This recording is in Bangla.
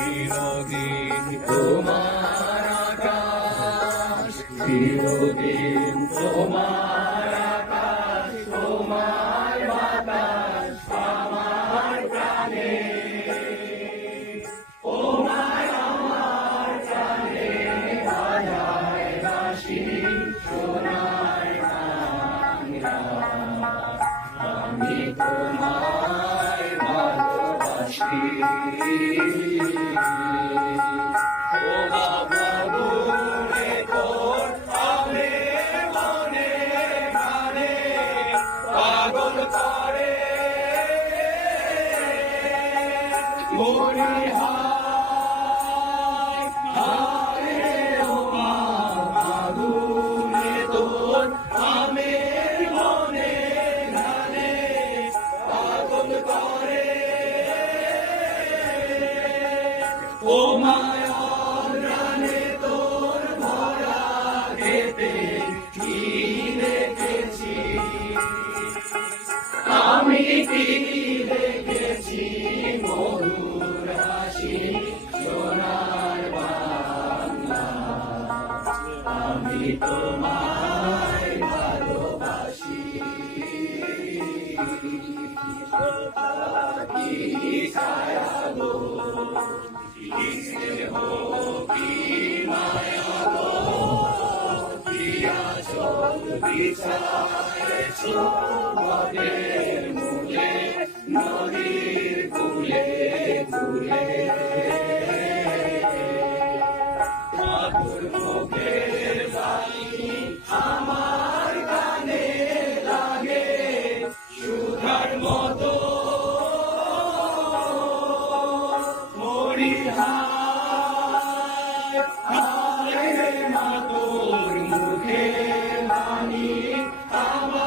চিরদিন তোমার আকাশ, চিরদিন তোমার আকাশ, তোমার বাতাস আমার প্রাণে, তোমায় আমার প্রাণে বাজায় বাঁশি সোনার বাংলা। আমি তোমায় ভালোবাসি। ও বাবা দূরে তোর আমের মনে প্রাণে পাগল করে মনে হায় হায় ও বাবা দূরে তোর আমের মনে প্রাণে পাগল করে ও মায়ার প্রাণে তোর ভরা খেতে কি দেখেছি আমি, কি দেখেছি মধুর হাসি সোনার বাংলা। আমি তোমায় ভালোবাসি। কি ছায়া গো, কি স্নেহ, কি মায়া গো, কি আঁচল বিছায়েছ নদের মূলে, নদীর কূলে কূলে। মাধুর মুখের বাণী আমার কানে লাগে সুধার মতো, মরি হায় হায় মা তোর মুখের বাণী আমার